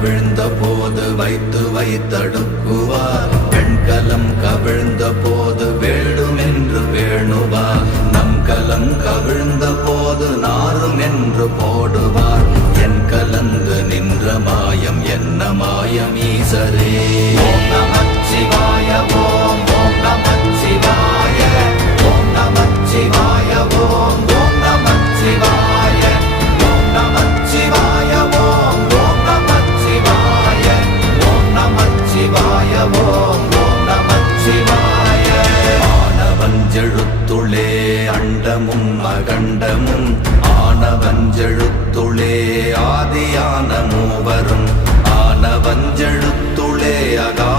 கவிழ்ந்த போது வைத்து வைத்தடுக்குவார். பெண்கலம் கவிழ்ந்த போது வேண்டுமென்று வேணுவார். நம் கலம் கவிழ்ந்த போது நாரும் என்று போடுவார். என் கலந்து நின்ற மாயம் என்ன மாயம் ஈசரே. ஓம் நமச்சிவாய ஓம் ஓம் நமச்சிவாய ஓம் நமச்சிவாய ஓம் ஓம் நமச்சிவாய ஓம் நமச்சிவாய ஓம் ஓம் நமச்சிவாய ஓம் நமச்சிவாய ஓம் ஓம் நமச்சிவாய. ஆனவஞ்செழுத்துளே அண்டமும் அகண்டமும் ஆனவஞ்செழுத்துளே ஆதியான மூவரும் ஆனவஞ்செழுத்துளே அகா